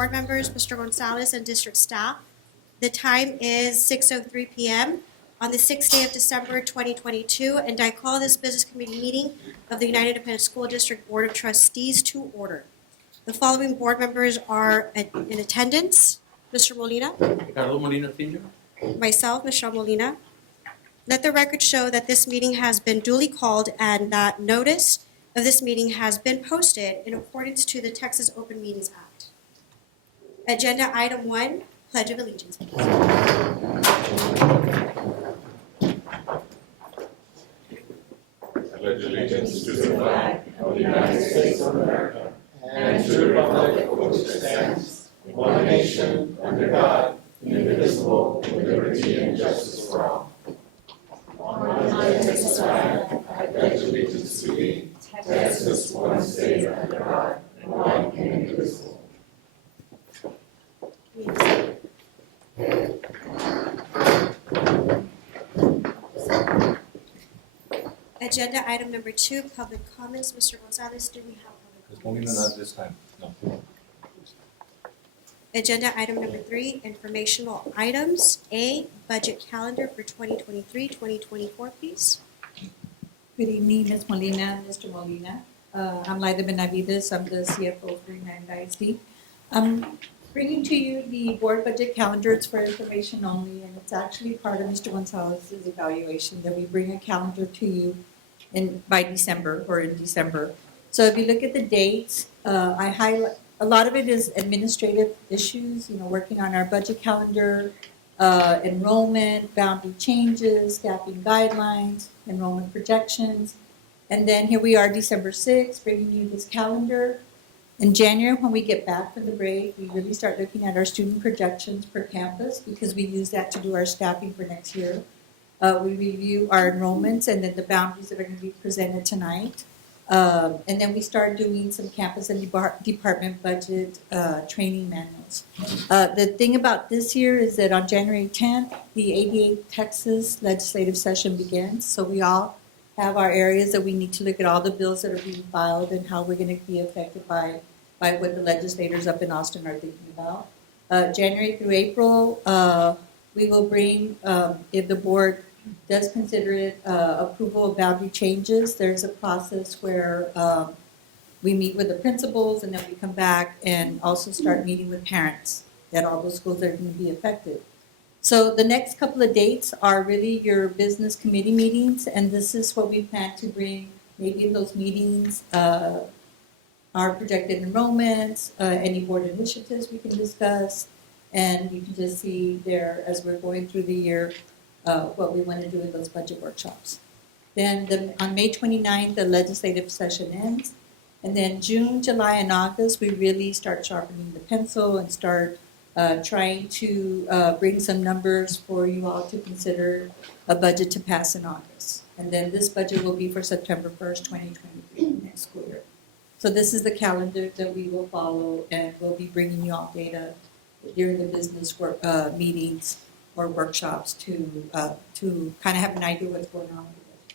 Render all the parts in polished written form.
board members, Mr. Gonzalez, and district staff. The time is 6:03 p.m. on the 6th day of December 2022, and I call this business committee meeting of the United Independent School District Board of Trustees to order. The following board members are in attendance: Mr. Molina, Ricardo Molina Sr. myself, Michelle Molina. Let the record show that this meeting has been duly called and that notice of this meeting has been posted in accordance to the Texas Open Meetings Act. Agenda item 1, Pledge of Allegiance. I pledge allegiance to the flag of the United States of America and to the republic for which it stands, one nation, under God, indivisible, with liberty and justice for all. On the Texas flag, I pledge allegiance to thee, Texas, one state under God, one and indivisible. Agenda item number 2, public comments. Mr. Gonzalez, do we have Ms. public Molina, comments? not this time. No. Agenda item number 3, informational items. A, budget calendar for 2023-2024, please. Good evening, Ms. Molina and Mr. Molina. I'm Laida Benavides. I'm the CFO for United ISD. I'm bringing to you the board budget calendar. It's for information only, and it's actually part of Mr. Gonzalez's evaluation that we bring a calendar to you by December or in December. So if you look at the dates, I highlight a lot of it is administrative issues. Working on our budget calendar, enrollment, boundary changes, staffing guidelines, enrollment projections. And then here we are, December 6th, bringing you this calendar. In January, when we get back from the break, we really start looking at our student projections per campus because we use that to do our staffing for next year. We review our enrollments and then the boundaries that are going to be presented tonight. And then we start doing some campus and department budget training manuals. The thing about this year is that on January 10th, the 88th Texas legislative session begins. So we all have our areas that we need to look at all the bills that are being filed and how we're going to be affected by what the legislators up in Austin are thinking about. January through April, we will bring, if the board does consider it approval of boundary changes, there's a process where we meet with the principals and then we come back and also start meeting with parents at all those schools that are going to be affected. So the next couple of dates are really your business committee meetings, and this is what we plan to bring maybe in those meetings, our projected enrollments, any board initiatives we can discuss, and you can just see there as we're going through the year what we want to do in those budget workshops. Then on May 29th, the legislative session ends. And then June, July, and August, we really start sharpening the pencil and start trying to bring some numbers for you all to consider a budget to pass in August. And then this budget will be for September 1st, 2023, next school year. So this is the calendar that we will follow, and we'll be bringing you all data during the business work meetings or workshops to kind of have an idea what's going on with it.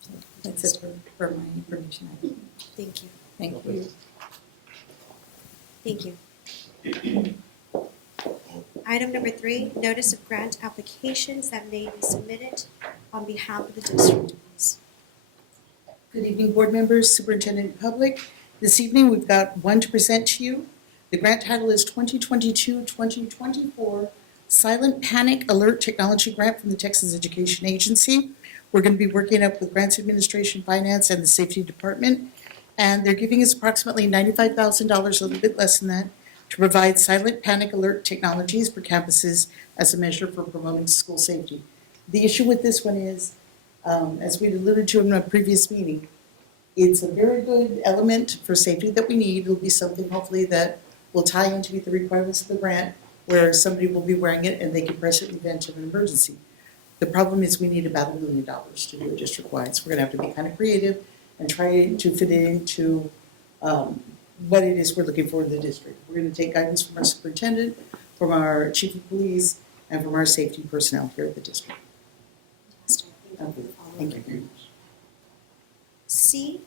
So that's it for my information. Thank you. Thank you. Thank you. Item number 3, notice of grant applications that may be submitted on behalf of the district. Good evening, board members, superintendent, and public. This evening, we've got one to present to you. The grant title is 2022-2024 Silent Panic Alert Technology Grant from the Texas Education Agency. We're going to be working up with Grants Administration, Finance, and the Safety Department. And they're giving us approximately $95,000, a little bit less than that, to provide silent panic alert technologies for campuses as a measure for promoting school safety. The issue with this one is, as we alluded to in a previous meeting, it's a very good element for safety that we need. It'll be something hopefully that will tie into the requirements of the grant, where somebody will be wearing it and they can press it in the event of an emergency. The problem is we need about $1 million to do it district-wide, so we're gonna have to be kind of creative and try to fit it into what it is we're looking for in the district. We're gonna take guidance from our superintendent, from our chief of police, and from our safety personnel here at the district. Thank you very much. C,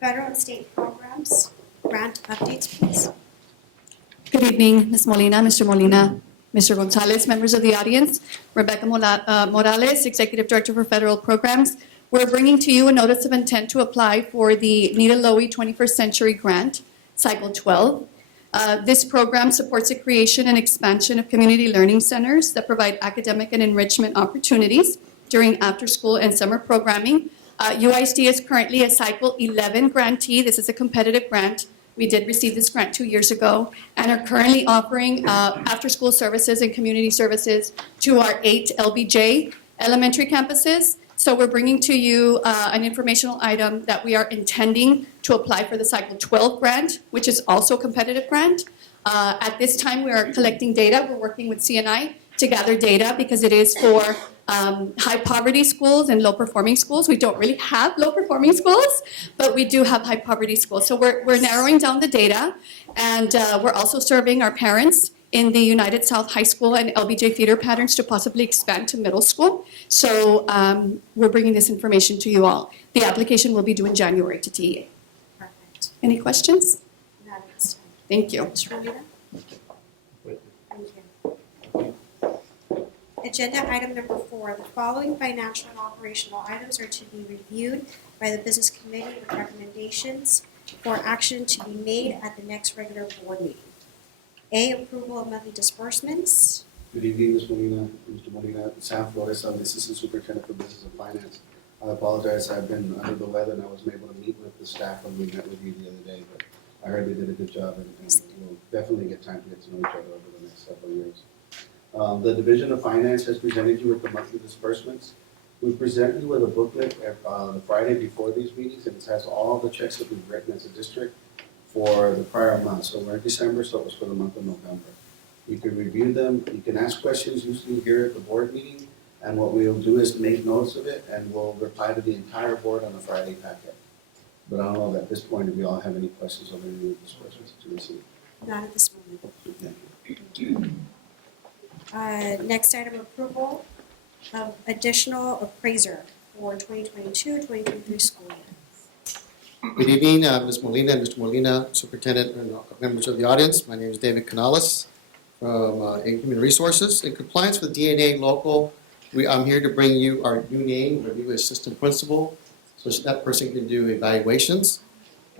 federal and state programs, grant updates, please. Good evening, Ms. Molina, Mr. Molina, Mr. Gonzalez, members of the audience. Rebecca Morales, Executive Director for Federal Programs. We're bringing to you a notice of intent to apply for the Nita Lowey 21st Century Grant, Cycle 12. This program supports the creation and expansion of community learning centers that provide academic and enrichment opportunities during after-school and summer programming. UISD is currently a Cycle 11 grantee. This is a competitive grant. We did receive this grant 2 years ago and are currently offering after-school services and community services to our 8 LBJ elementary campuses. So we're bringing to you an informational item that we are intending to apply for the Cycle 12 grant, which is also a competitive grant. At this time, we are collecting data. We're working with CNI to gather data because it is for high poverty schools and low performing schools. We don't really have low performing schools, but we do have high poverty schools. So we're narrowing down the data, and we're also surveying our parents in the United South High School and LBJ feeder patterns to possibly expand to middle school. So we're bringing this information to you all. The application will be due in January to TEA. Perfect. Any questions? Not at this time. Thank you. Mr. Molina? Thank you. Agenda item number 4, the following financial and operational items are to be reviewed by the Business Committee with recommendations for action to be made at the next regular board meeting. A, approval of monthly disbursements. Good evening, Ms. Molina, Mr. Molina. Sam Flores, I'm the Assistant Superintendent for Business and Finance. I apologize, I've been under the weather and I wasn't able to meet with the staff when we met with you the other day, but I heard they did a good job and we'll definitely get time to get to know each other over the next several years. The Division of Finance has presented you with the monthly disbursements. We present you with a booklet the Friday before these meetings, and it has all the checks that we've written as a district for the prior month. So we're in December, so it was for the month of November. You can review them, you can ask questions usually here at the board meeting, and what we'll do is make notes of it, and we'll reply to the entire board on the Friday packet. But I don't know at this point if we all have any questions on any of the disbursements to receive. Not at this moment. Thank you. Next item, approval of additional appraiser for 2022-2023 school year. Good evening, Ms. Molina and Mr. Molina, Superintendent and members of the audience. My name is David Canales from Human Resources. In compliance with DNA Local, I'm here to bring you our new name, our new assistant principal, so that person can do evaluations.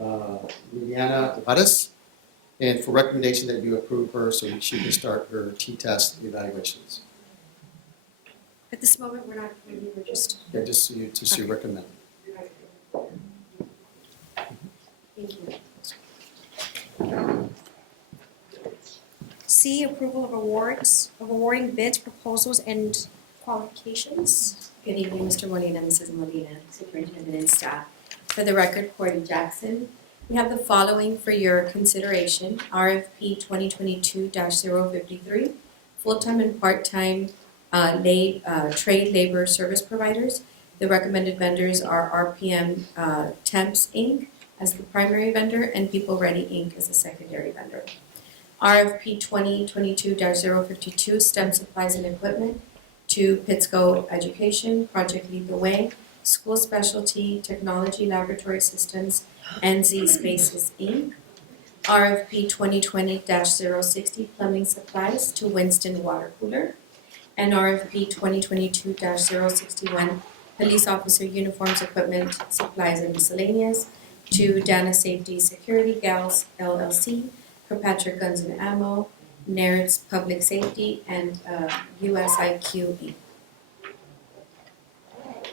Liliana Alvarez, and for recommendation that you approve her so she can start her T-test evaluations. At this moment, we're not approving, we're just, Yeah, just so you to see recommend. thank you. C, approval of awarding bids, proposals, and qualifications. Good evening, Mr. Molina, Mrs. Molina, Superintendent and staff. For the record, Cordy Jackson. We have the following for your consideration. RFP 2022-053, full-time and part-time trade labor service providers. The recommended vendors are RPM Temps Inc. as the primary vendor and People Ready Inc. as the secondary vendor. RFP 2022-052, STEM supplies and equipment to Pittsco Education, Project Lead the Way, School Specialty Technology Laboratory Systems, NZ Spaces Inc. RFP 2020-060, plumbing supplies to Winston Water Cooler. And RFP 2022-061, police officer uniforms, equipment, supplies, and miscellaneous to Dana Safety Security Gals LLC, Kirkpatrick Guns and Ammo, NARDS Public Safety, and USIQ Inc.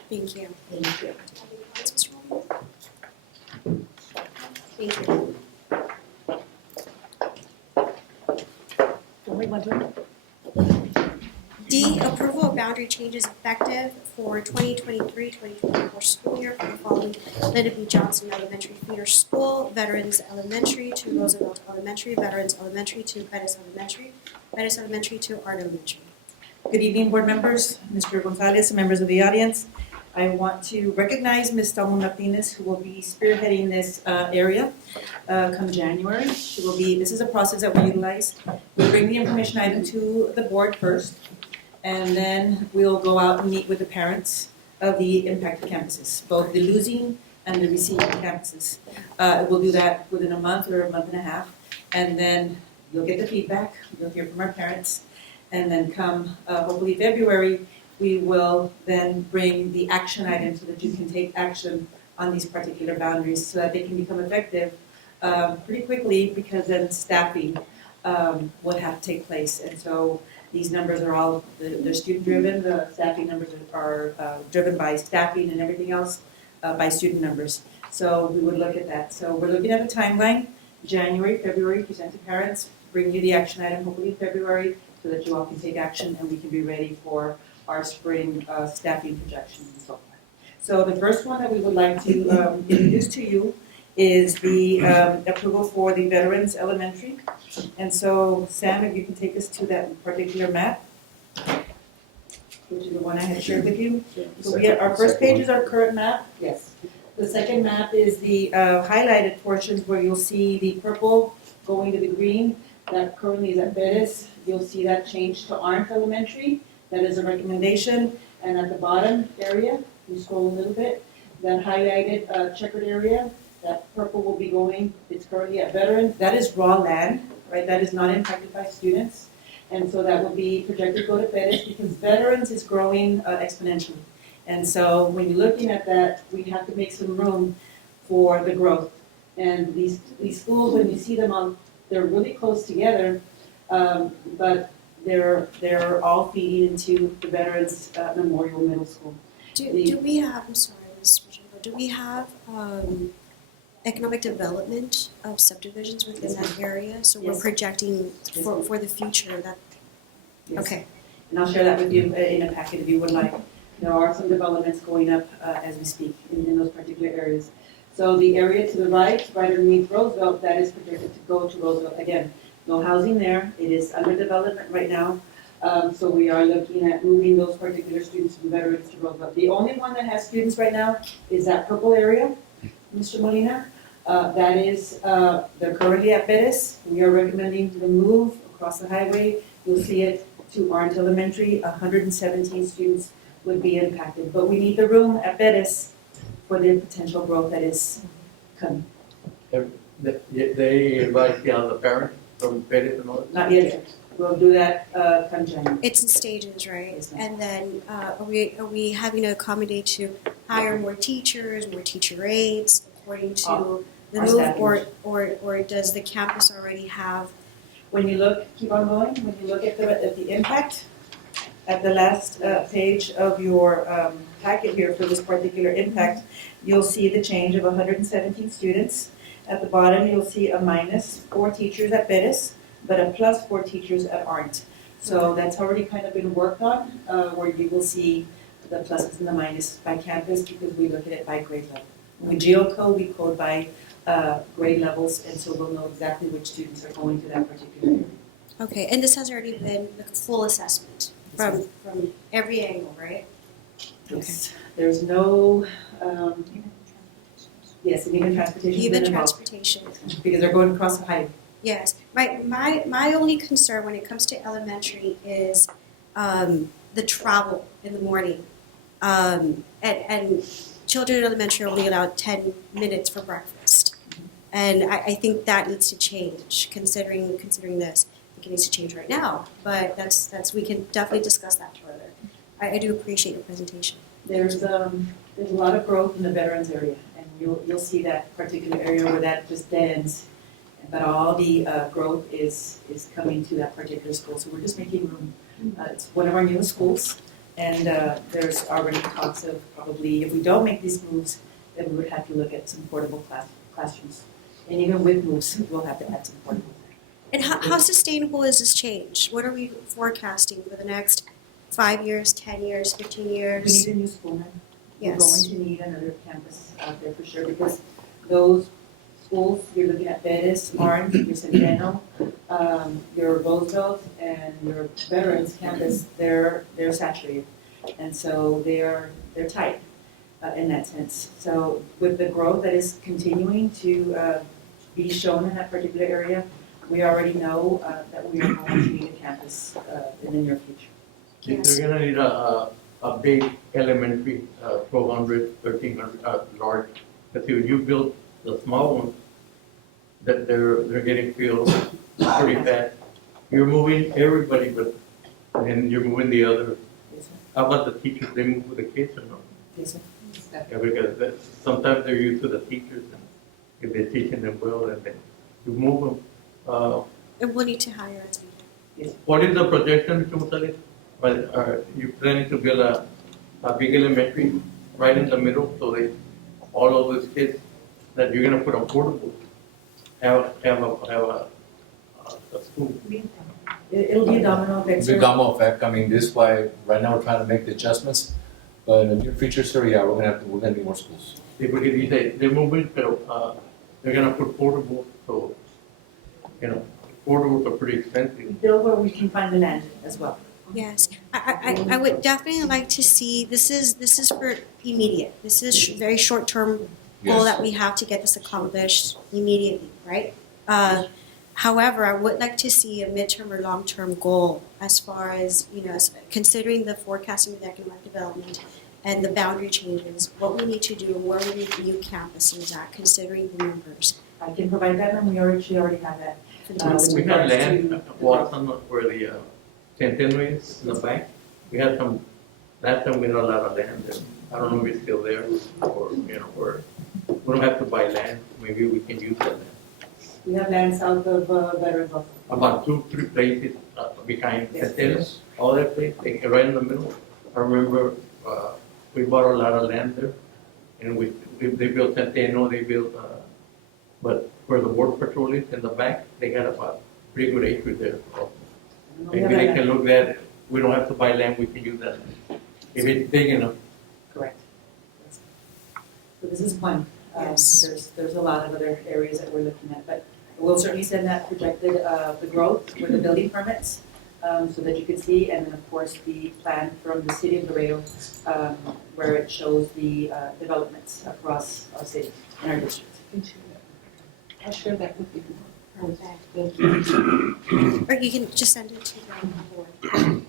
Thank you. Thank you. Mr. Molina? Thank you. D, approval of boundary changes effective for 2023-2024 school year for the following: Lyndon B. Johnson Elementary Feeder School, Veterans Elementary to Roosevelt Elementary, Veterans Elementary to Pettis Elementary, Pettis Elementary to Art Elementary. Good evening, board members, Mr. Gonzalez, and members of the audience. I want to recognize Ms. Telma Martinez, who will be spearheading this area come January. This is a process that we utilize. We bring the information item to the board first, and then we'll go out and meet with the parents of the impacted campuses, both the losing and the receiving campuses. We'll do that within a month or a month and a half, and then you'll get the feedback, you'll hear from our parents, and then come, hopefully February, we will then bring the action items so that you can take action on these particular boundaries so that they can become effective pretty quickly, because then staffing would have to take place. And so these numbers are all, they're student-driven, the staffing numbers are driven by staffing, and everything else by student numbers. So we would look at that. So we're looking at a timeline, January, February, present to parents, bring you the action item hopefully in February, so that you all can take action and we can be ready for our spring staffing projections and so forth. So the first one that we would like to introduce to you is the approval for the Veterans Elementary. And so Sam, if you can take us to that particular map, which is the one I had shared with you. So we have, our first page is our current map, yes. The second map is the highlighted portions where you'll see the purple going to the green. That currently is at Bettis. You'll see that change to Arndt Elementary. That is a recommendation. And at the bottom area, you scroll a little bit, that highlighted checkered area, that purple will be going, it's currently at Veterans. That is raw land, right? That is not impacted by students. And so that will be projected to go to Bettis because Veterans is growing exponentially. And so when you're looking at that, we have to make some room for the growth. And these schools, when you see them on, they're really close together, but they're all feeding into the Veterans Memorial Middle School. Do we have, I'm sorry, Ms. Pacheco, do we have economic development of subdivisions within that area? So we're Yes. projecting for the future that, Yes. okay. And I'll share that with you in a packet if you would like. There are some developments going up as we speak in those particular areas. So the area to the right underneath Roosevelt, that is projected to go to Roosevelt. Again, no housing there. It is under development right now. So we are looking at moving those particular students from Veterans to Roosevelt. The only one that has students right now is that purple area, Mr. Molina. That is, they're currently at Bettis. We are recommending the move across the highway. You'll see it to Arndt Elementary. 117 students would be impacted. But we need the room at Bettis for the potential growth that is coming. They invite the other parents from Pettit and all that? Not yet. We'll do that come January. It's in stages, right? Yes, ma'am. And then are we having to accommodate to hire more teachers, more teacher aides according to the our move? staffing. Or does the campus already have? When you look, keep on going, when you look at the impact, at the last page of your packet here for this particular impact, you'll see the change of 117 students. At the bottom, you'll see a minus 4 teachers at Bettis, but a plus 4 teachers at Arndt. So that's already kind of been worked on, where you will see the pluses and the minus by campus because we look at it by grade level. When we geocode, we code by grade levels, and so we'll know exactly which students are going to that particular area. Okay, and this has already been like a full assessment from every angle, right? Yes. There's no, yes, and even transportation. Even transportation. Because they're going across the highway. Yes, my only concern when it comes to elementary is the travel in the morning. And children in elementary are only allowed 10 minutes for breakfast. And I think that needs to change considering this. I think it needs to change right now, but that's we can definitely discuss that further. I do appreciate your presentation. There's a lot of growth in the veterans area, and you'll see that particular area where that just ends. But all the growth is coming to that particular school, so we're just making room. It's one of our newest schools, and there's already talks of probably, if we don't make these moves, then we would have to look at some portable classrooms. And even with moves, we'll have to add some portable. And how sustainable is this change? What are we forecasting for the next 5 years, 10 years, 15 We years? need a new school now. Yes. We're going to need another campus out there for sure, because those schools, you're looking at Bettis, Arndt, your Centeno, your Roosevelt, and your Veterans campus, they're saturated. And so they're tight in that sense. So with the growth that is continuing to be shown in that particular area, we already know that we are going to need a campus in the near future. Yes. They're gonna need a big elementary, 1,200, 1,300, large, because you build the small ones, that they're getting filled pretty fast. You're moving everybody, but then you're moving the other. Yes, sir. How about the teachers, they move with the kids or no? Yes, sir. Yeah, because sometimes they're used to the teachers, and if they're teaching them well, and then you move them. And we'll need to hire a teacher. What is the projection, Mr. Gonzalez? But are you planning to build a big elementary right in the middle, so they, all of those kids that you're gonna put on portable have a school? It'll be a domino effect, It's sir. a domino effect, I mean, this is why, right now, we're trying to make the adjustments, but in the near future, sir, yeah, we're gonna need more schools. Because you say they're moving, but they're gonna put portable, so, portables are pretty expensive. Bill, where we can find the land as well. Yes, I would definitely like to see, this is for immediate. This is very short-term goal Yes. that we have to get this accomplished immediately, right? However, I would like to see a midterm or long-term goal as far as, considering the forecasting of economic development and the boundary changes, what we need to do and where we need new campuses at, considering the numbers. I can provide that, and we already have that. We had land, Watson, where the Centennial is in the back. We had some, last time we had a lot of land there. I don't know if it's still there, or, where, we don't have to buy land, maybe we can use that land. We have land south of Veterans Hall. About 2-3 places behind Centennial, all that place, right in the middle. I remember, we bought a lot of land there, and they built Centennial, they built, but where the border patrol is in the back, they got about pretty good acreage there. So We have maybe they that can land. look at, we don't have to buy land, we can use that land. If it's big enough. Correct. So this is one. Yes. There's a lot of other areas that we're looking at, but we'll certainly send that projected, the growth with the building permits, so that you can see, and then of course the plan from the city of Laredo, where it shows the, developments across our city and our district. I'll share that with you. Perfect. Thank you. Or you can just send it to the board.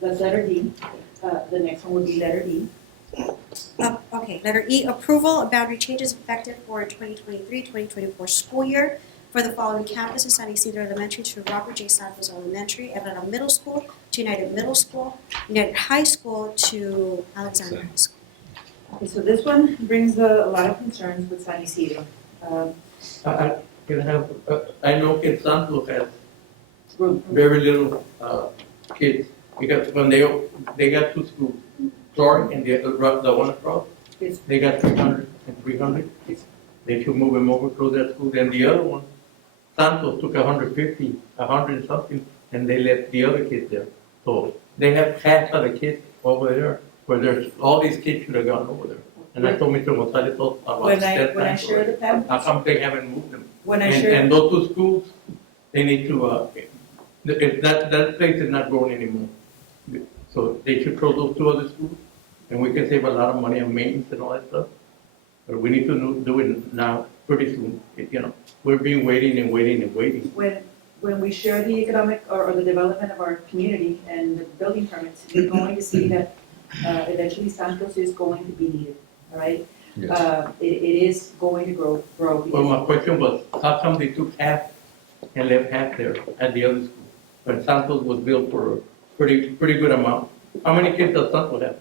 That's letter D. The next one would be letter E. Okay, letter E, approval of boundary changes effective for 2023-2024 school year for the following campuses: San Isidro Elementary to Robert J. Santos Elementary, Atlanta Middle School to United Middle School, United High School to Alexander High School. Okay, so this one brings a lot of concerns with San Isidro. I can have, I know Kid Santos has Room. very little kids, because when they got two schools, Clark and the one across, Yes. they got 300 and 300. They should move them over to that school. Then the other one, Santos took 150, 100 and something, and they left the other kids there. So they have half of the kids over there, where there's, all these kids should have gone over there. And I told Mr. Gonzalez about When that. I share the plan, How come they haven't moved them? when I And, share. and those two schools, they need to, that place is not growing anymore. So they should close those two other schools, and we can save a lot of money on maintenance and all that stuff. But we need to do it now, pretty soon, we're being waiting and waiting and waiting. When we share the economic or the development of our community and the building permits, you're going to see that eventually Santos is going to be needed, all right? Yes. It is going to grow Well, because my question was, how come they took half and left half there at the other school? When Santos was built for a pretty good amount. How many kids does Santos have?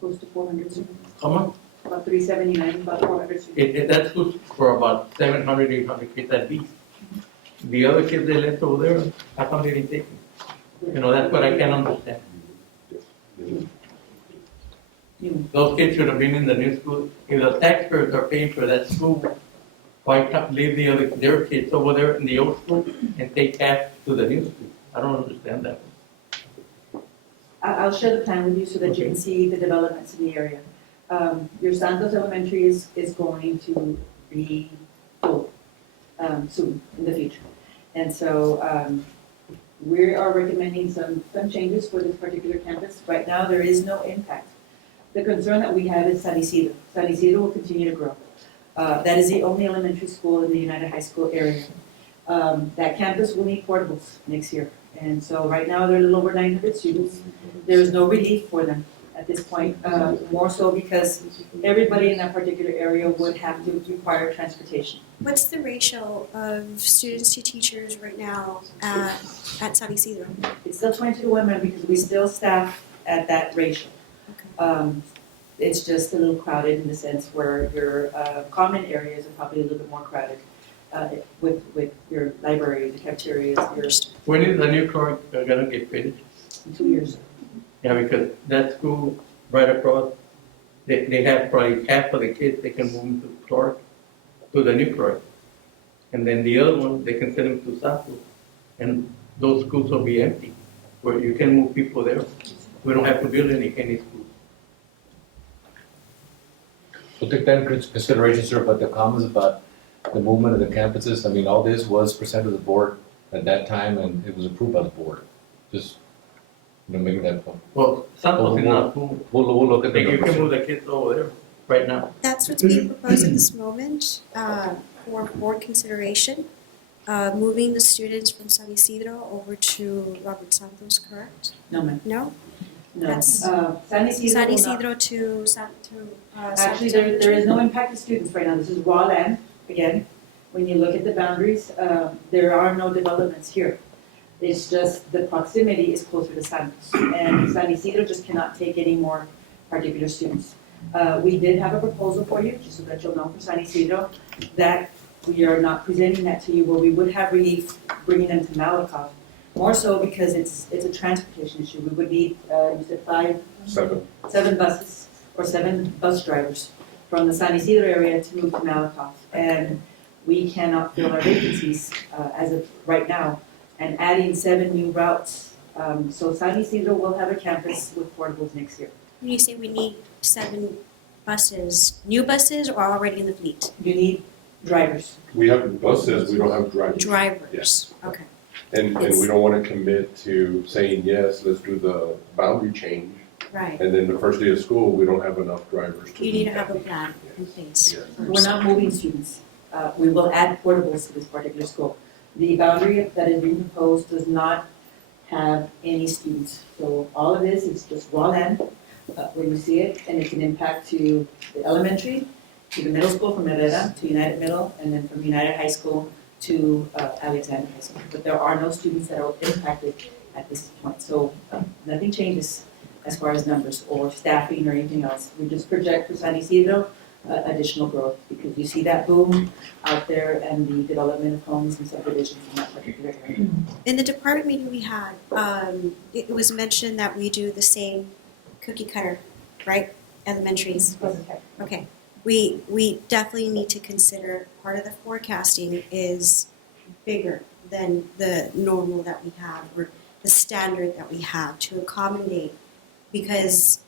close to 400 students, How much? about 379, about 400 students. That's good for about 700, 800 kids at least. The other kids they left over there, how come they didn't take them? That's what I can't understand. Those kids should have been in the new school. If the taxpayers are paying for that school, why can't leave their kids over there in the old school and take half to the new school? I don't understand that. I'll share the plan with you so that you can see the developments in the area. Your Santos Elementary is going to be full soon, in the future. And so we are recommending some changes for this particular campus. Right now, there is no impact. The concern that we have is San Isidro. San Isidro will continue to grow. That is the only elementary school in the United High School area. That campus will need portables next year. And so right now, there are a little over 900 students. There is no relief for them at this point, more so because everybody in that particular area would have to require transportation. What's the ratio of students to teachers right now at San Isidro? It's still 22-1 because we still staff at that ratio. It's just a little crowded in the sense where your common areas are probably a little bit more crowded with your libraries, the cafeterias, your When is the new Clark gonna get finished? 2 years. Yeah, because that school right across, they have probably half of the kids, they can move to Clark, to the new Clark. And then the other one, they can send them to Southwood. And those schools will be empty, where you can move people there. We don't have to build any schools. We'll take that into consideration, sir, but the comments about the movement of the campuses, I mean, all this was presented to the board at that time and it was approved by the board. Just, making that point. Well, Santos is not moved. We'll look at the You can numbers. move the kids over there right now. That's what's being proposed at this moment for board consideration. Moving the students from San Isidro over to Robert Santos, correct? No, ma'am. No? No. That's- San Isidro San will not- Isidro to San Actually, there is no impact to students right now. This is raw land, again. When you look at the boundaries, there are no developments here. It's just the proximity is closer to Santos. And San Isidro just cannot take any more particular students. We did have a proposal for you, just so that you'll know, for San Isidro, that we are not presenting that to you, where we would have relief bringing them to Malakoff. More so because it's a transportation issue. We would need, you said 7 buses or 7 bus drivers from the San Isidro area to move to Malakoff. And we cannot fill our vacancies as of right now. And adding 7 new routes. So San Isidro will have a campus with portables next year. When you say we need 7 buses, new buses or already in the fleet? You need drivers. We have buses, we don't have drivers. Drivers, okay. And we don't want to commit to saying, yes, let's do the boundary change. Right. And then the first day of school, we don't have enough drivers to. You need to do have a that. plan in place. Yes. We're not moving students. We will add portables to this particular school. The boundary that is being proposed does not have any students. So all of this is just raw land, where you see it, and it's an impact to the elementary, to the middle school from Herrera, to United Middle, and then from United High School to Alexander High School. But there are no students that are impacted at this point. So nothing changes as far as numbers or staffing or anything else. We just project for San Isidro additional growth because you see that boom out there and the development of homes and subdivisions in that particular area. In the department meeting we had, it was mentioned that we do the same cookie cutter, right? Elementaries. Okay. We definitely need to consider part of the forecasting is bigger than the normal that we have or the standard that we have to accommodate because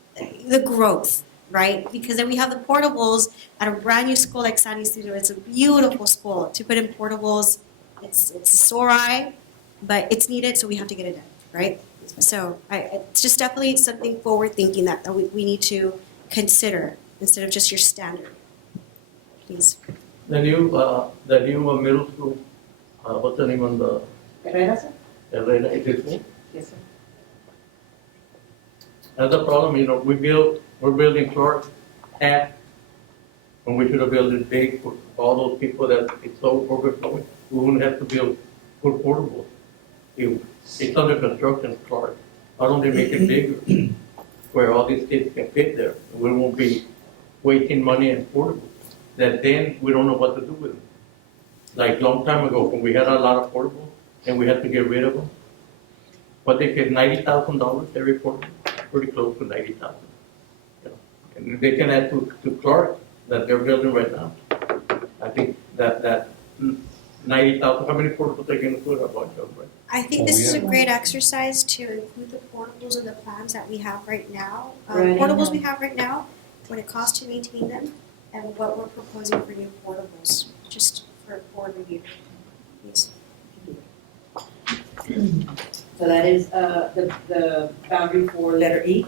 the growth, right? Because then we have the portables at a brand new school like San Isidro. It's a beautiful school. To put in portables, it's a sore eye, but it's needed, so we have to get it done, right? So it's just definitely something forward thinking that we need to consider instead of just your standard. Please. The new middle school, what's the name on the, Herrera, sir? Elena, is it school? Yes, sir. That's the problem, we're building Clark half, when we should have built it big for all those people that it's so overflowing. We wouldn't have to put portables. It's under construction, Clark. Why don't they make it bigger, where all these kids can fit there? We won't be wasting money on portables, that then we don't know what to do with them. Like long time ago, when we had a lot of portables, and we had to get rid of them, what they said, $90,000 every portable, pretty close to 90,000. And they can add to Clark that they're building right now. I think that 90,000, how many portables they can put a bunch of, right? I think this is a great exercise to include the portables in the plans that we have right now. Right. Portables we have right now, what it costs to maintain them, and what we're proposing for new portables, just for board review. Please. So that is the boundary for letter E.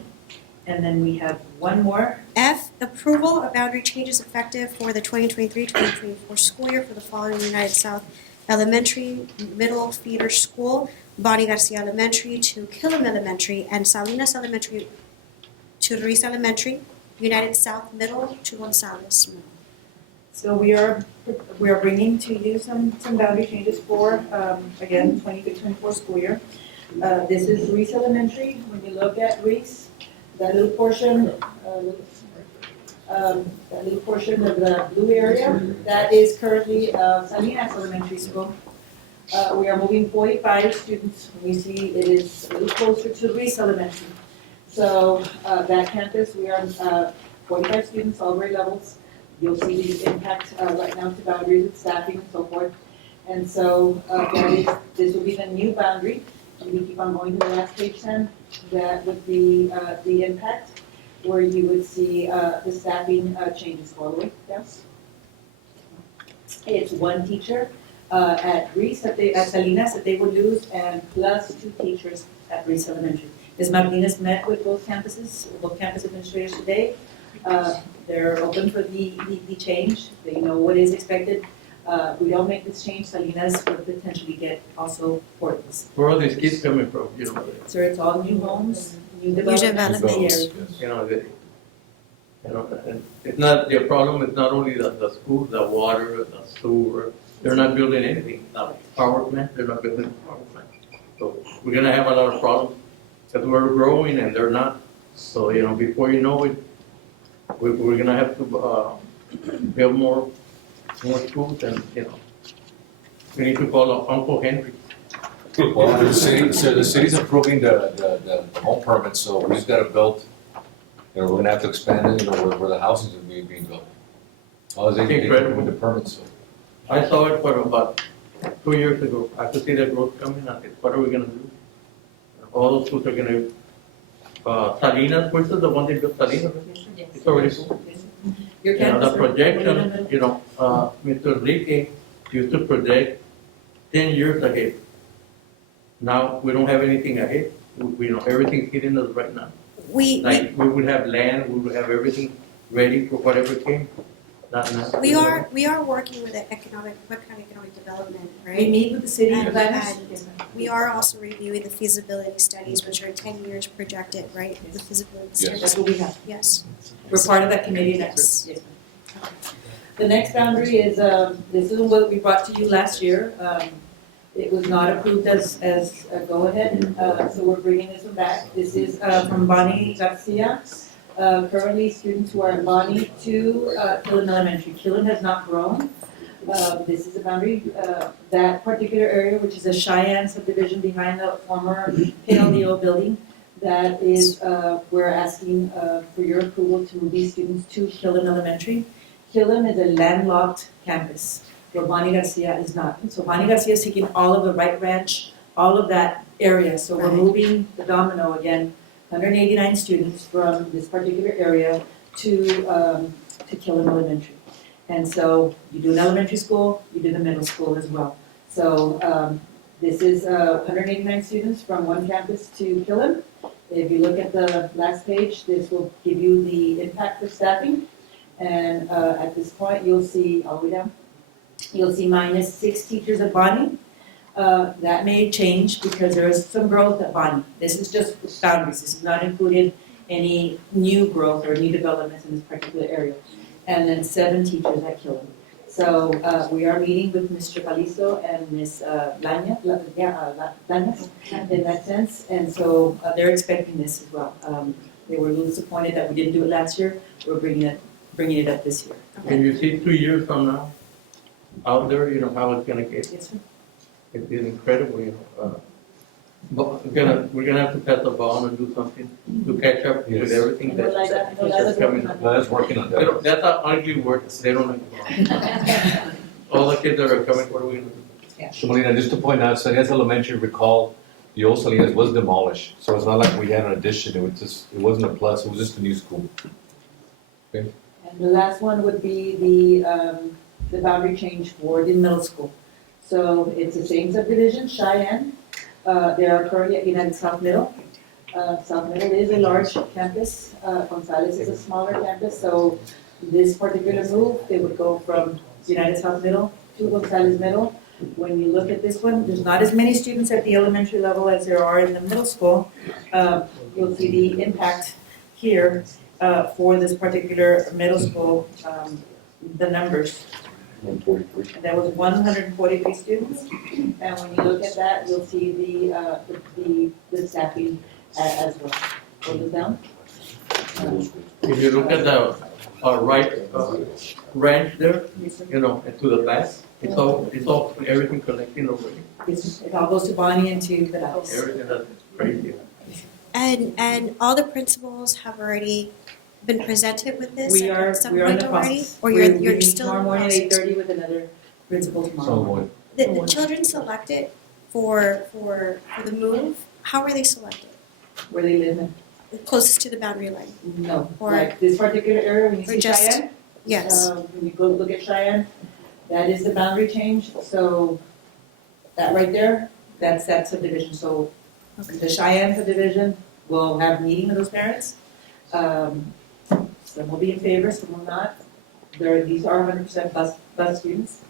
And then we have one more. F, approval of boundary changes effective for the 2023-2024 school year for the following United South Elementary Middle Feeder School, Bonnie Garcia Elementary to Killam Elementary, and Salinas Elementary to Ruiz Elementary, United South Middle to Gonzalez Middle. So we are bringing to you some boundary changes for, again, 23-24 school year. This is Ruiz Elementary. When you look at Ruiz, that little portion of the blue area, that is currently Salinas Elementary School. We are moving 45 students. We see it is a little closer to Ruiz Elementary. So that campus, we are 45 students, all grade levels. You'll see the impact right now to boundaries with staffing and so forth. And so this will be the new boundary. And we keep on going to the last page then. That would be the impact, where you would see the staffing changes all the way. Yes. It's one teacher at Ruiz, at Salinas, that they would lose, and plus 2 teachers at Ruiz Elementary. Ms. Martinez met with both campuses, both campus administrators today. They're open for the change. They know what is expected. We don't make this change, Salinas would potentially get also portables. Where are these kids coming from, you know? So it's all new homes, new development. developments. You know, and it's not, their problem is not only the school, the water, the sewer, they're not building anything. Power plant, they're not building a power plant. So we're gonna have a lot of problems, because we're growing and they're not. So, you know, before you know it, we're gonna have to build more schools, and, you know, we need to call Uncle Henry. Well, the city's approving the home permit, so we just gotta build, you know, we're gonna have to expand it, you know, where the houses are being built. All they need Incredible. with the permits, so. I saw it for about 2 years ago. I could see that growth coming. I said, what are we gonna do? All those schools are gonna, Salinas, where's the one they built Salinas? It's already full. Your You know, campus. the projection, you know, Mr. Enrique used to project 10 years ahead. Now, we don't have anything ahead. We know everything's hitting us right now. We would have land, we would have everything ready for whatever came. Not now. we are working with the economic development, We right? meet with the city And- planners. and we are also reviewing the feasibility studies, which are 10 years projected, right? The feasibility studies. That's what we have. Yes. We're part of that committee and that group. Yes. Yes, ma'am. The next boundary is, this is what we brought to you last year. It was not approved as a go-ahead, so we're bringing this one back. This is from Bonnie Garcia. Currently, students who are in Bonnie to Killen Elementary. Killen has not grown. This is a boundary, that particular area, which is a Cheyenne subdivision behind the former PLDO building. That is, we're asking for your approval to move these students to Killen Elementary. Killen is a landlocked campus, where Bonnie Garcia is not. So Bonnie Garcia is taking all of the Wright Ranch, all of that area. So we're Right. moving the domino again, 189 students from this particular area to Killen Elementary. And so you do an elementary school, you do the middle school as well. So this is 189 students from one campus to Killen. If you look at the last page, this will give you the impact of staffing. And at this point, you'll see, all the way down, you'll see minus 6 teachers at Bonnie. That may change because there is some growth at Bonnie. This is just boundaries. This is not included any new growth or new developments in this particular area. And then 7 teachers at Killen. So we are meeting with Mr. Palizo and Ms. Lañas in that sense. And so they're expecting this as well. They were a little disappointed that we didn't do it last year. We're bringing it up this year. Can you see 2 years from now, out there, you know, how it's gonna get? Yes, sir. It's incredible, you know. But we're gonna have to pass a bond and do something to catch up with Yes. everything that's coming up. That's working on that. That's how ugly work, they don't like it. All the kids that are coming, what are we gonna do? So Molina, just to point out, Salinas Elementary, recall, the old Salinas was demolished, so it's not like we had an addition, it wasn't a plus, it was just a new school. And the last one would be the boundary change for the middle school. So it's the same subdivision, Cheyenne. They are currently at United South Middle. South Middle is a large campus. Gonzales is a smaller campus. So this particular move, they would go from United South Middle to Gonzales Middle. When you look at this one, there's not as many students at the elementary level as there are in the middle school. You'll see the impact here for this particular middle school, the numbers. 143. And there was 143 students, and when you look at that, you'll see the staffing as well. Go this down. If you look at the right ranch there, you know, and to the back, it's all everything collecting already. It all goes to Bonnie and to the house. Everything that's crazy. And all the principals have already been presented with this We are, at some we are in point the already? process. Or We you're meet still in tomorrow the morning at process? 8:30 with another principal tomorrow. So morning. what, The children selected for the move, how were they selected? Where they live in, Closest to the boundary line? no, Or- like this particular area, when you or see just- Cheyenne. Yes. When you go look at Cheyenne, that is the boundary change, so that right there, that's that subdivision, so the Cheyenne subdivision will have a meeting with those parents. Some will be in favor, some will not. These are 100% bus students.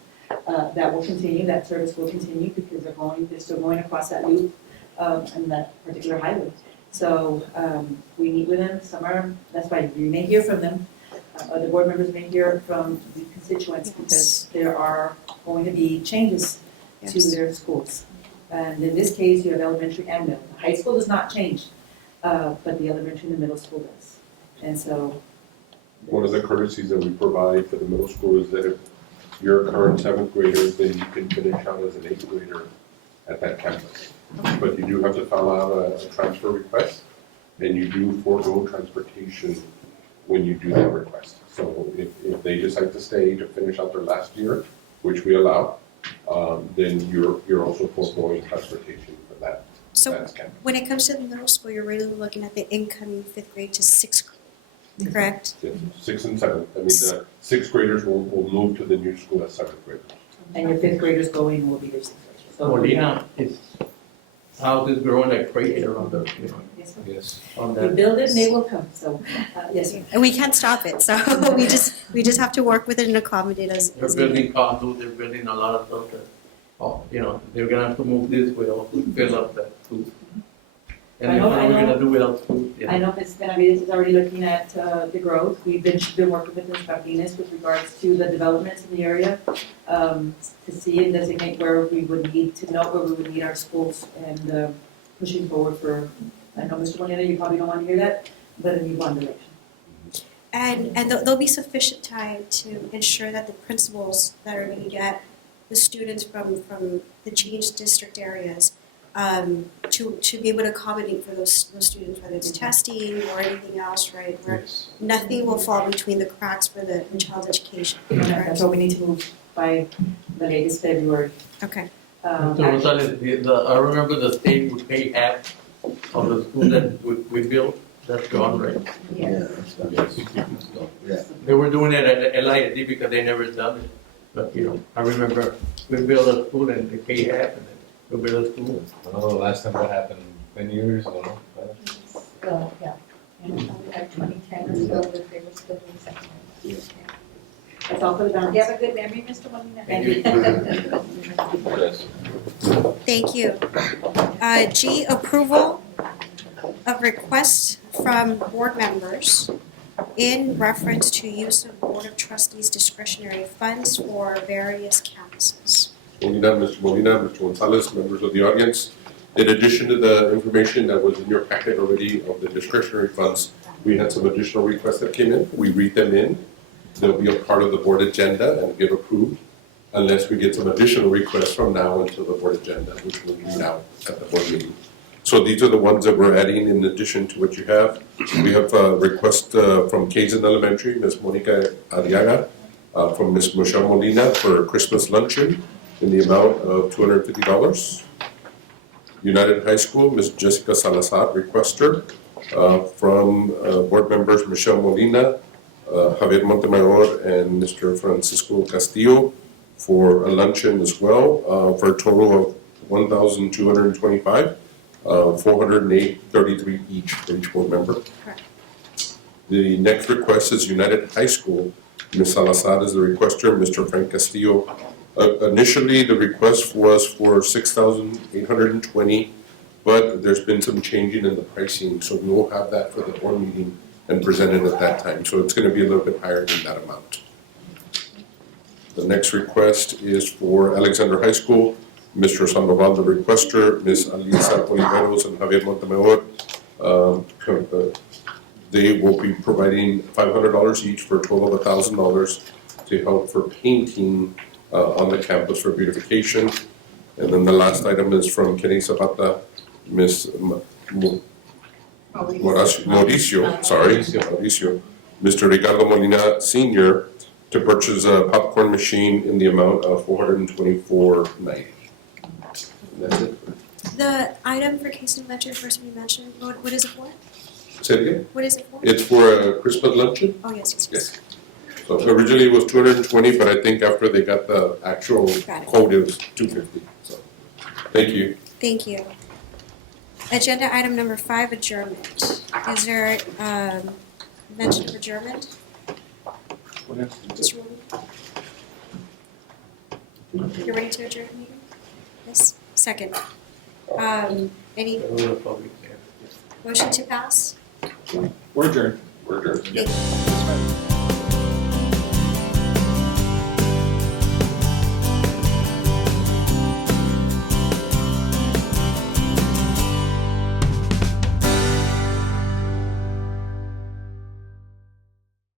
That will continue, that service will continue because they're still going across that loop, and that particular highway. So, we meet with them, that's why you may hear from them. The board members may hear from the constituents because there are going to be changes to Yes. their schools. And in this case, you have elementary and middle. The high school does not change, but the elementary and the middle school does. And so. One of the courtesies that we provide for the middle school is that if you're a current seventh grader, then you can finish out as an eighth grader at that campus. But you do have to fill out a transfer request, and you do forego transportation when you do that request. So if they decide to stay to finish out their last year, which we allow, then you're also foregoing transportation for that So campus. when it comes to the middle school, you're really looking at the incoming fifth grade to sixth grade, correct? Yes, 6th and 7th. I mean, the sixth graders will move to the new school as seventh graders. And your fifth graders going will be your sixth graders. So, Molina is, house is growing like crazy around there, you know, Yes, sir. yes, on We that. build it, they will come, so, yes, sir. And we can't stop it, so we just have to work with it and accommodate as They're needed. building condos, they're building a lot of stuff that, you know, they're gonna have to move this way also to fill up that food. And I then know- what I are we know- gonna do without food? I know Ms. Benavides is already looking at the growth. We've been working with Ms. Martinez with regards to the developments in the area, to see and designate where we would need to know where we would need our schools and pushing forward for, I know Mr. Molina, you probably don't want to hear that, but a new bond election. And there'll be sufficient time to ensure that the principals that are going to get the students from the changed district areas, to be able to accommodate for those students, whether it's testing or anything else, right? Where yes. nothing will fall between the cracks for the child's education, That's correct? what we need to move by the latest February. Okay. Mr. Gonzalez, I remember the state would pay half of the school that we built, that's gone, right? They were doing it at LISD because they never done it. But, you know, I remember we built a school and they pay half and then we built a school. I don't know the last time that happened, 10 years ago, no? So, yeah. Like 2010 or so, that they were still doing secondary. That's all for the balance. You have a good memory, Mr. Molina? Thank you. Yes. Thank you. G, approval of requests from board members in reference to use of Board of Trustees discretionary funds for various campuses. Molina, Mr. Molina, Mr. Gonzalez, members of the audience. In addition to the information that was in your packet already of the discretionary funds, we had some additional requests that came in. We read them in. They'll be a part of the board agenda and get approved unless we get some additional requests from now until the board agenda, which will be now at the board meeting. So these are the ones that we're adding in addition to what you have. We have a request from Kaizen Elementary, Ms. Monica Arriaga, from Ms. Michelle Molina for Christmas luncheon in the amount of $250. United High School, Ms. Jessica Salazar, requester, from board members Michelle Molina, Javier Montemayor, and Mr. Francisco Castillo for a luncheon as well, for a total of $1,225, $408.33 each for each board member. Correct. The next request is United High School. Ms. Salazar is the requester, Mr. Frank Castillo. Initially, the request was for $6,820, but there's been some changing in the pricing, so we will have that for the board meeting and presented at that time. So it's gonna be a little bit higher than that amount. The next request is for Alexander High School, Mr. Sandoval, the requester, Ms. Alisa Oliveros and Javier Montemayor. They will be providing $500 each for a total of $1,000 to help for painting on the campus for beautification. And then the last item is from Kenny Zapata, Ms. Mauricio, Mr. Ricardo Molina Senior, to purchase a popcorn machine in the amount of $424.90. That's it. The item for Kingston Venture first we mentioned, what is it for? Say it again? What is it for? It's for a Christmas luncheon. Oh, yes, yes, yes. So originally it was 220, but I think after they got the actual Got it. quote, it was 250. So, thank you. Thank you. Agenda item number 5, adjournment. Is there mention of adjournment? Mr. Williams? You're ready to adjourn the meeting? Yes, second. Any motion to pass? We're adjourned. Thank you.